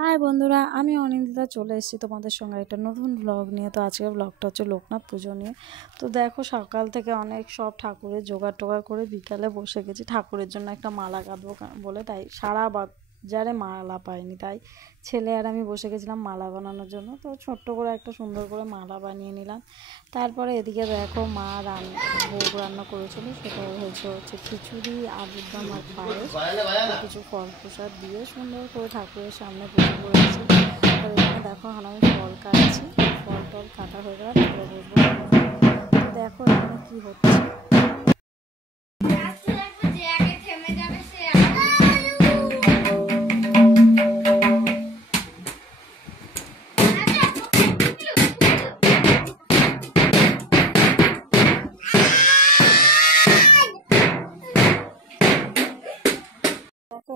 High বন্ধুরা, আমি অনিন্দিতা চলে এসেছি তোমাদের সঙ্গে একটা নতুন ব্লগ নিয়ে। তো আজকের ব্লগটা হচ্ছে লোকনাথ পুজো নিয়ে। তো দেখো, সকাল থেকে অনেক সব ঠাকুরের জোগাড় টোগাড় করে বিকালে বসে গেছি ঠাকুরের জন্য একটা মালা কাঁদবো বলে। তাই সারা বাজারে মালা পাইনি, তাই ছেলে আর আমি বসে গেছিলাম মালা বানানোর জন্য। তো ছোট্ট করে একটা সুন্দর করে মালা বানিয়ে নিলাম। তারপরে এদিকে দেখো মা ভোগ রান্না করেছিল, সেটা হচ্ছে খিচুড়ি, আলুর দম আর পায়েস, কিছু ফল প্রসাদ দিয়ে সুন্দর করে ঠাকুরের সামনে পুজো করেছি। আর এখানে দেখো আমি ফল কাটছি, ফল টল কাটা হয়ে গেল, তারপরে বসবো। তো দেখো এখানে কি হচ্ছে।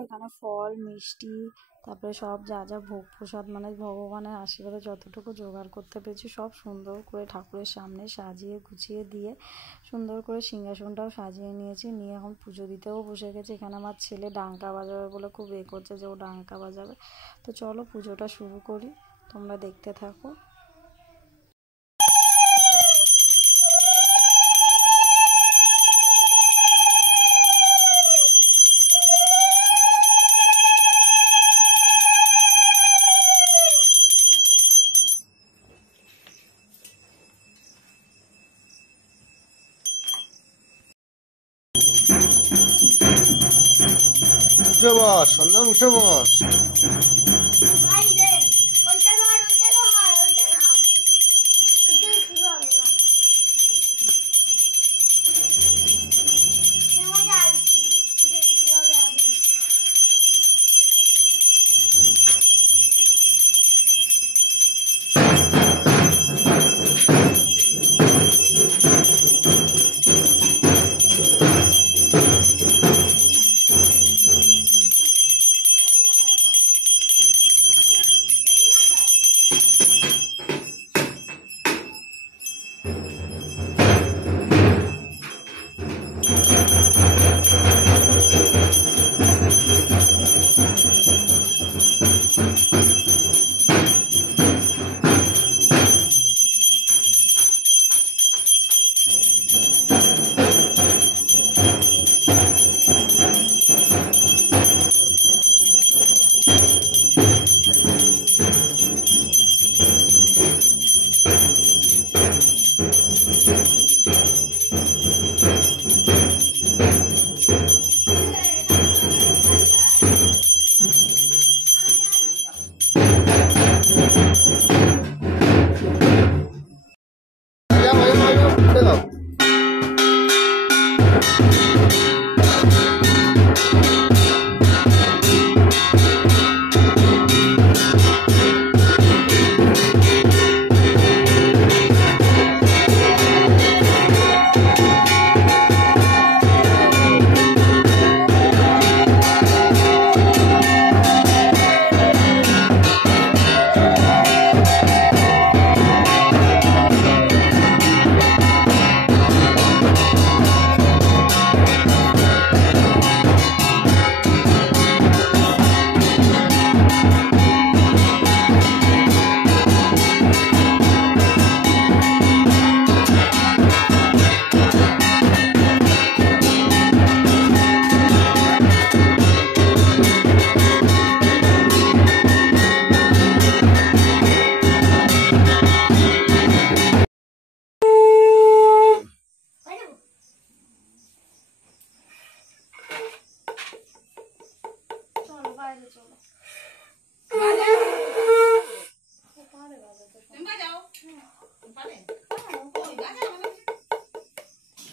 এখানে ফল মিষ্টি, তারপরে সব যা যা ভোগ প্রসাদ মানে ভগবানের আশীর্বাদে যতটুকু জোগাড় করতে পেরেছি সব সুন্দর করে ঠাকুরের সামনে সাজিয়ে গুছিয়ে দিয়ে সুন্দর করে সিংহাসনটাও সাজিয়ে নিয়েছি। নিয়ে এখন পুজো দিতেও বসে গেছে। এখানে আমার ছেলে ডাঙ্কা বাজাবে বলে খুব করছে যে ও ডাঙ্কা বাজাবে। তো চলো পুজোটা শুরু করি, তোমরা দেখতে থাকো। উঠে বস, সন্ধান উঠে বস।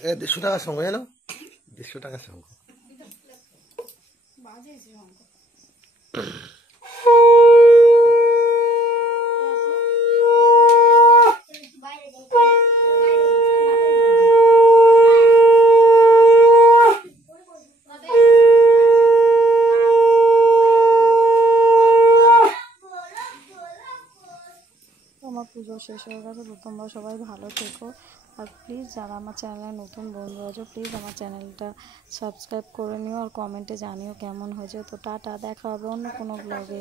এ 150 টাকার সঙ্গে এলো, 150 টাকার সঙ্গে। আমার পুজো শেষ হয়ে গেছে। তো তোমরা সবাই ভালো থেকো। আর প্লিজ যারা আমার চ্যানেলে নতুন বন্ধু আছো, প্লিজ আমার চ্যানেলটা সাবস্ক্রাইব করে নিও আর কমেন্টে জানিও কেমন হয়েছে। তো টাটা, দেখা হবে অন্য কোনো ব্লগে।